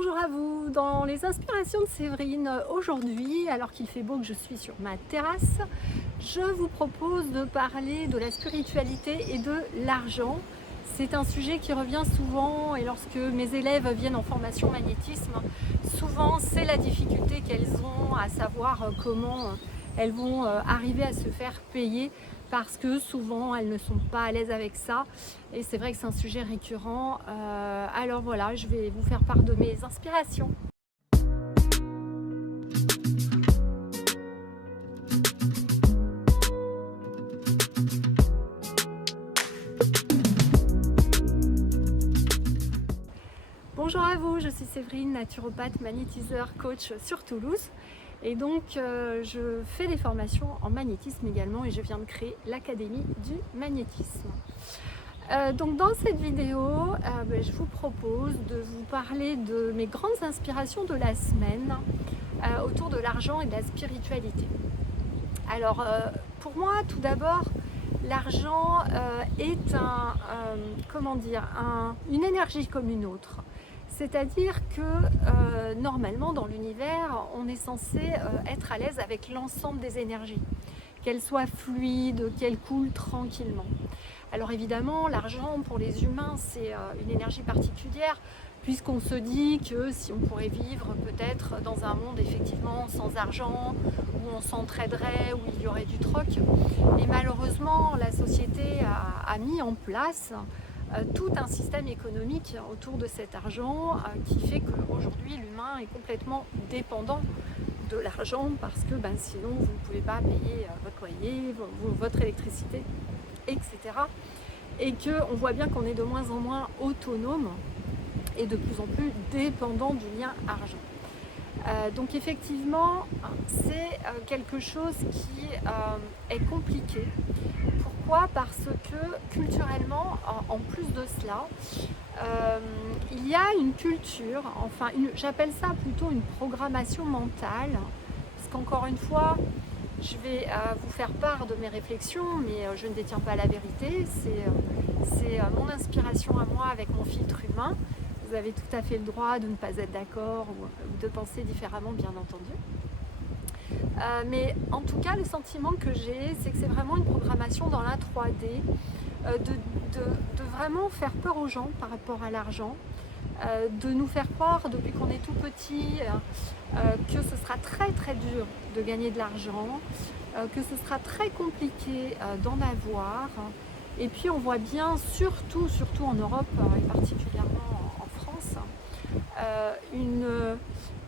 Bonjour à vous, dans les inspirations de Séverine, aujourd'hui, alors qu'il fait beau que je suis sur ma terrasse, je vous propose de parler de la spiritualité et de l'argent. C'est un sujet qui revient souvent et lorsque mes élèves viennent en formation magnétisme, souvent c'est la difficulté qu'elles ont à savoir comment elles vont arriver à se faire payer parce que souvent elles ne sont pas à l'aise avec ça et c'est vrai que c'est un sujet récurrent. Alors voilà, je vais vous faire part de mes inspirations. Bonjour à vous, je suis Séverine, naturopathe, magnétiseur, coach sur Toulouse. Et donc je fais des formations en magnétisme également et je viens de créer l'Académie du magnétisme. Donc dans cette vidéo, je vous propose de vous parler de mes grandes inspirations de la semaine autour de l'argent et de la spiritualité. Alors pour moi, tout d'abord, l'argent est une énergie comme une autre. C'est-à-dire que normalement dans l'univers, on est censé être à l'aise avec l'ensemble des énergies, qu'elles soient fluides, qu'elles coulent tranquillement. Alors évidemment, l'argent pour les humains, c'est une énergie particulière, puisqu'on se dit que si on pourrait vivre peut-être dans un monde effectivement sans argent, où on s'entraiderait, où il y aurait du troc. Et malheureusement, la société a mis en place tout un système économique autour de cet argent qui fait qu'aujourd'hui l'humain est complètement dépendant de l'argent parce que sinon vous ne pouvez pas payer votre loyer, votre électricité, etc. Et qu'on voit bien qu'on est de moins en moins autonome et de plus en plus dépendant du lien argent. Donc effectivement, c'est quelque chose qui est compliqué. Pourquoi ? Parce que culturellement, en plus de cela, il y a une culture, j'appelle ça plutôt une programmation mentale, parce qu'encore une fois, je vais vous faire part de mes réflexions, mais je ne détiens pas la vérité, c'est mon inspiration à moi avec mon filtre humain. Vous avez tout à fait le droit de ne pas être d'accord ou de penser différemment, bien entendu. Mais en tout cas, le sentiment que j'ai, c'est que c'est vraiment une programmation dans la 3D, de vraiment faire peur aux gens par rapport à l'argent, de nous faire croire depuis qu'on est tout petit que ce sera très très dur de gagner de l'argent, que ce sera très compliqué d'en avoir. Et puis on voit bien, surtout en Europe et particulièrement en France,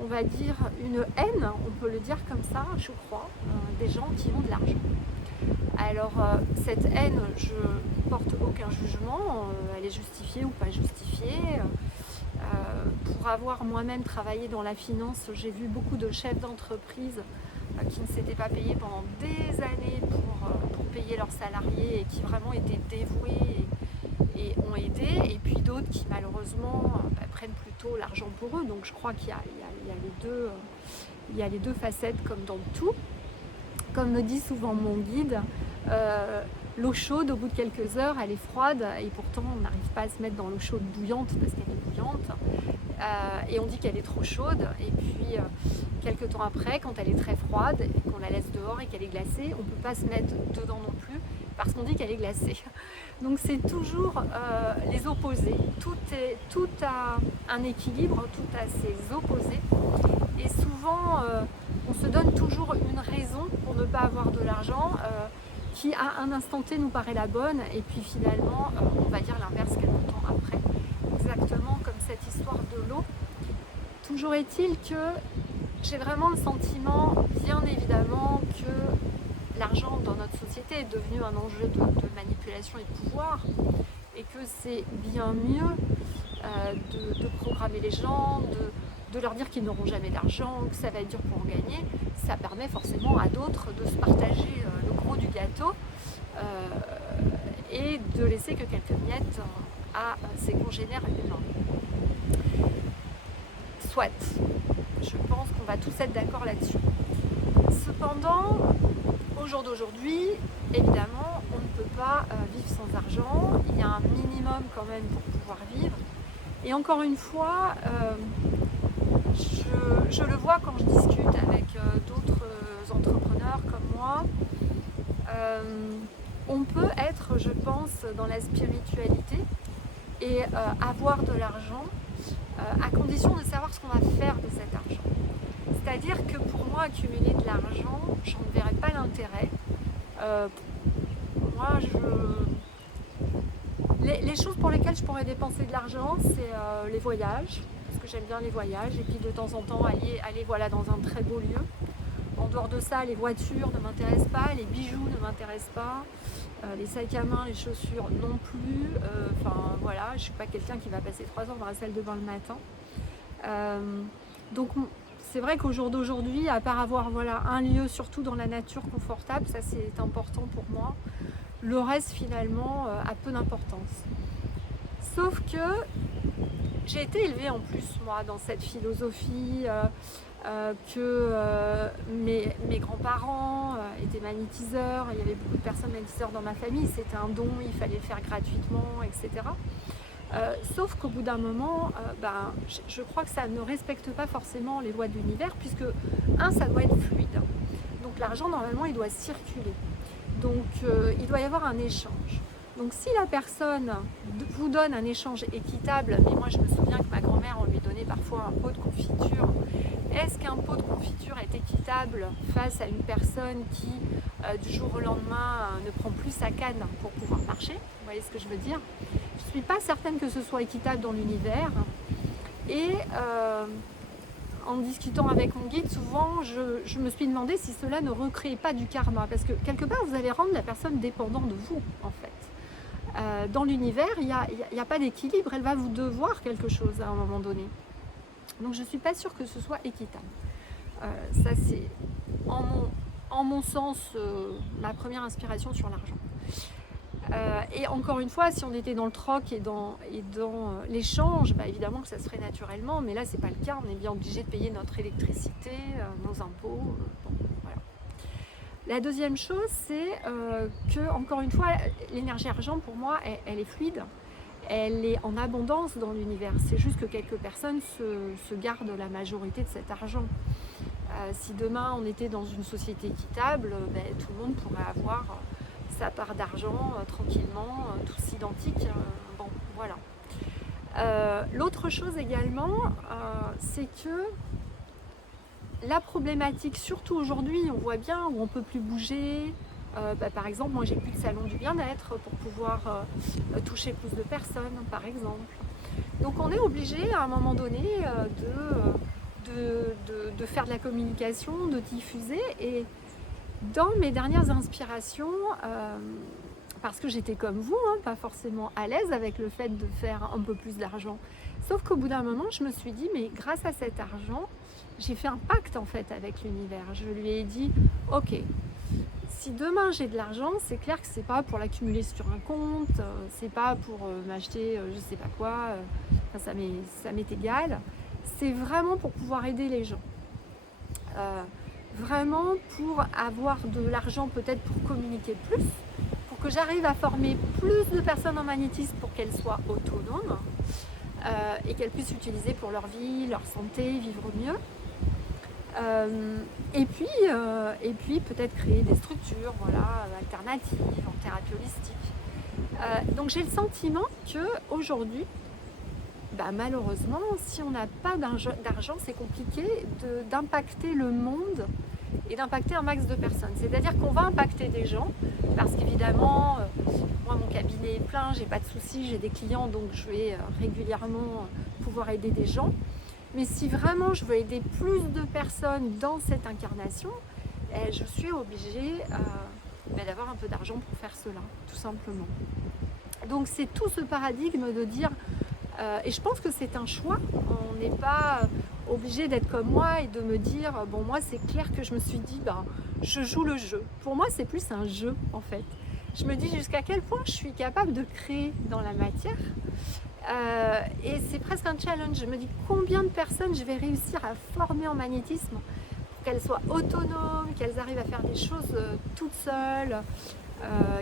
on va dire une haine, on peut le dire comme ça, je crois, des gens qui ont de l'argent. Alors cette haine, je ne porte aucun jugement, elle est justifiée ou pas justifiée. Pour avoir moi-même travaillé dans la finance, j'ai vu beaucoup de chefs d'entreprise qui ne s'étaient pas payés pendant des années pour payer leurs salariés et qui vraiment étaient dévoués et ont aidé, et puis d'autres qui malheureusement prennent plutôt l'argent pour eux. Donc je crois qu'il y a les deux facettes comme dans tout. Comme me dit souvent mon guide, l'eau chaude, au bout de quelques heures, elle est froide et pourtant on n'arrive pas à se mettre dans l'eau chaude bouillante parce qu'elle est bouillante. Et on dit qu'elle est trop chaude et puis quelques temps après, quand elle est très froide et qu'on la laisse dehors et qu'elle est glacée, on ne peut pas se mettre dedans non plus parce qu'on dit qu'elle est glacée. Donc c'est toujours les opposés. Tout a un équilibre, tout a ses opposés. Et souvent, on se donne toujours une raison pour ne pas avoir de l'argent qui à un instant T nous paraît la bonne et puis finalement on va dire l'inverse quelque temps après. Exactement comme cette histoire de l'eau. Toujours est-il que j'ai vraiment le sentiment, bien évidemment, que l'argent dans notre société est devenu un enjeu de manipulation et de pouvoir et que c'est bien mieux de programmer les gens, de leur dire qu'ils n'auront jamais d'argent, que ça va être dur pour en gagner. Ça permet forcément à d'autres de se partager le gros du gâteau et de laisser que quelques miettes à ses congénères humains. Soit, je pense qu'on va tous être d'accord là-dessus. Cependant, au jour d'aujourd'hui, évidemment, on ne peut pas vivre sans argent. Il y a un minimum quand même pour pouvoir vivre. Et encore une fois, je le vois quand je discute avec d'autres entrepreneurs comme moi. On peut être, je pense, dans la spiritualité et avoir de l'argent à condition de savoir ce qu'on va faire de cet argent. C'est-à-dire que pour moi, accumuler de l'argent, j'en ne verrais pas l'intérêt. Moi, les choses pour lesquelles je pourrais dépenser de l'argent, c'est les voyages, parce que j'aime bien les voyages, et puis de temps en temps aller voilà, dans un très beau lieu. En dehors de ça, les voitures ne m'intéressent pas, les bijoux ne m'intéressent pas, les sacs à main, les chaussures non plus. Enfin voilà, je ne suis pas quelqu'un qui va passer 3 heures dans la salle de bain le matin. Donc c'est vrai qu'au jour d'aujourd'hui, à part avoir voilà, un lieu surtout dans la nature confortable, ça c'est important pour moi. Le reste finalement a peu d'importance. Sauf que j'ai été élevée en plus moi dans cette philosophie que mes grands-parents étaient magnétiseurs, il y avait beaucoup de personnes magnétiseurs dans ma famille, c'était un don, il fallait le faire gratuitement, etc. Sauf qu'au bout d'un moment, je crois que ça ne respecte pas forcément les lois de l'univers, puisque ça doit être fluide. Donc l'argent, normalement, il doit circuler. Donc il doit y avoir un échange. Donc si la personne vous donne un échange équitable, mais moi je me souviens que ma grand-mère, on lui donnait parfois un pot de confiture. Est-ce qu'un pot de confiture est équitable face à une personne qui, du jour au lendemain, ne prend plus sa canne pour pouvoir marcher? Vous voyez ce que je veux dire? Je ne suis pas certaine que ce soit équitable dans l'univers. Et en discutant avec mon guide, souvent, je me suis demandé si cela ne recréait pas du karma. Parce que quelque part, vous allez rendre la personne dépendante de vous, en fait. Dans l'univers, il n'y a pas d'équilibre. Elle va vous devoir quelque chose à un moment donné. Donc je ne suis pas sûre que ce soit équitable. Ça c'est en mon sens ma première inspiration sur l'argent. Et encore une fois, si on était dans le troc et dans l'échange, évidemment que ça se ferait naturellement, mais là c'est pas le cas, on est bien obligé de payer notre électricité, nos impôts. Bon, voilà. La deuxième chose, c'est que, encore une fois, l'énergie argent pour moi, elle est fluide. Elle est en abondance dans l'univers. C'est juste que quelques personnes se gardent la majorité de cet argent. Si demain on était dans une société équitable, tout le monde pourrait avoir sa part d'argent tranquillement, tous identiques. Bon, voilà. L'autre chose également, c'est que la problématique, surtout aujourd'hui, on voit bien où on ne peut plus bouger. Par exemple, moi j'ai plus de salon du bien-être pour pouvoir toucher plus de personnes, par exemple. Donc on est obligé à un moment donné de faire de la communication, de diffuser. Et dans mes dernières inspirations, parce que j'étais comme vous, pas forcément à l'aise avec le fait de faire un peu plus d'argent. Sauf qu'au bout d'un moment, je me suis dit, mais grâce à cet argent, j'ai fait un pacte en fait avec l'univers. Je lui ai dit, ok, si demain j'ai de l'argent, c'est clair que c'est pas pour l'accumuler sur un compte, c'est pas pour m'acheter je sais pas quoi, ça m'est égal. C'est vraiment pour pouvoir aider les gens. Vraiment pour avoir de l'argent peut-être pour communiquer plus, pour que j'arrive à former plus de personnes en magnétisme pour qu'elles soient autonomes et qu'elles puissent l'utiliser pour leur vie, leur santé, vivre mieux. Et puis peut-être créer des structures alternatives en thérapie holistique. Donc j'ai le sentiment qu'aujourd'hui, malheureusement, si on n'a pas d'argent, c'est compliqué d'impacter le monde et d'impacter un max de personnes. C'est-à-dire qu'on va impacter des gens, parce qu'évidemment, moi mon cabinet est plein, j'ai pas de soucis, j'ai des clients, donc je vais régulièrement pouvoir aider des gens. Mais si vraiment je veux aider plus de personnes dans cette incarnation, je suis obligée d'avoir un peu d'argent pour faire cela, tout simplement. Donc c'est tout ce paradigme de dire, et je pense que c'est un choix, on n'est pas obligé d'être comme moi et de me dire, bon moi c'est clair que je me suis dit, je joue le jeu. Pour moi c'est plus un jeu en fait. Je me dis jusqu'à quel point je suis capable de créer dans la matière. Et c'est presque un challenge. Je me dis combien de personnes je vais réussir à former en magnétisme pour qu'elles soient autonomes, qu'elles arrivent à faire des choses toutes seules,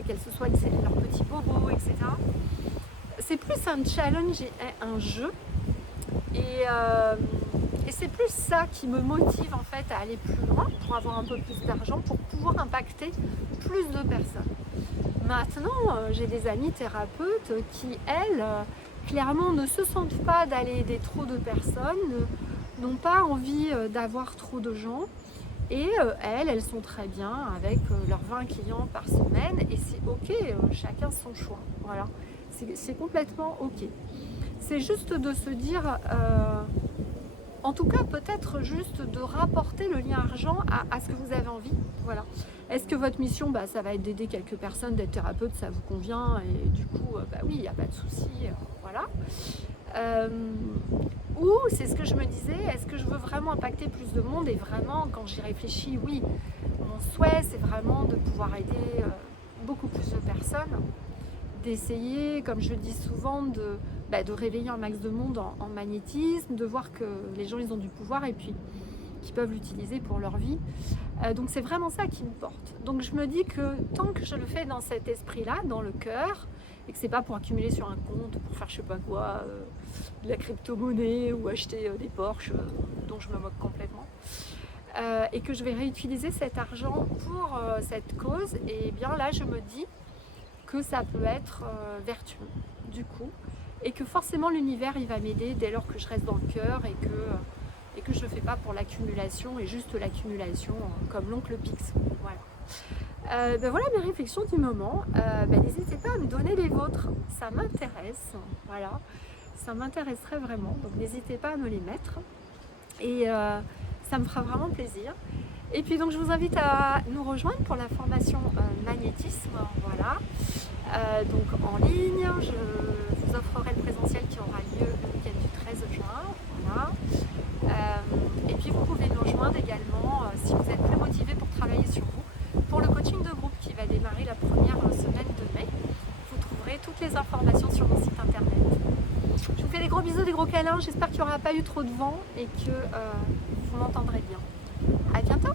qu'elles se soignent leurs petits bobos, etc. C'est plus un challenge et un jeu. Et c'est c'est plus ça qui me motive en fait à aller plus loin, pour avoir un peu plus d'argent, pour pouvoir impacter plus de personnes. Maintenant, j'ai des amies thérapeutes qui, elles, clairement ne se sentent pas d'aller aider trop de personnes, n'ont pas envie d'avoir trop de gens. Et elles sont très bien avec leurs 20 clients par semaine et c'est ok, chacun son choix. Voilà, c'est complètement ok. C'est juste de se dire, en tout cas peut-être juste de rapporter le lien argent à ce que vous avez envie. Voilà. Est-ce que votre mission, ça va être d'aider quelques personnes, d'être thérapeute, ça vous convient et du coup, oui, il n'y a pas de souci. Voilà. Ou c'est ce que je me disais, est-ce que je veux vraiment impacter plus de monde? Et vraiment, quand j'y réfléchis, oui, mon souhait, c'est vraiment de pouvoir aider beaucoup plus de personnes, d'essayer, comme je le dis souvent, de réveiller un max de monde en magnétisme, de voir que les gens, ils ont du pouvoir et puis qu'ils peuvent l'utiliser pour leur vie. Donc c'est vraiment ça qui me porte. Donc je me dis que tant que je le fais dans cet esprit-là, dans le cœur, et que c'est pas pour accumuler sur un compte, pour faire je sais pas quoi, de la crypto-monnaie ou acheter des Porsche dont je me moque complètement, et que je vais réutiliser cet argent pour cette cause, et bien là je me dis que ça peut être vertueux du coup, et que forcément l'univers il va m'aider dès lors que je reste dans le cœur et que je ne le fais pas pour l'accumulation et juste l'accumulation comme l'oncle Pix. Voilà. Voilà mes réflexions du moment. N'hésitez pas à me donner les vôtres, ça m'intéresse. Voilà, ça m'intéresserait vraiment. Donc n'hésitez pas à me les mettre et ça me fera vraiment plaisir. Et puis donc je vous invite à nous rejoindre pour la formation magnétisme. Voilà. Donc en ligne, je vous offrerai le présentiel qui aura lieu le week-end du 13 juin. Voilà. Et puis vous pouvez nous rejoindre également si vous êtes plus motivé pour travailler sur vous, pour le coaching de groupe qui va démarrer la première semaine de mai. Vous trouverez toutes les informations sur mon site internet. Je vous fais des gros bisous, des gros câlins. J'espère qu'il n'y aura pas eu trop de vent et que vous m'entendrez bien. À bientôt!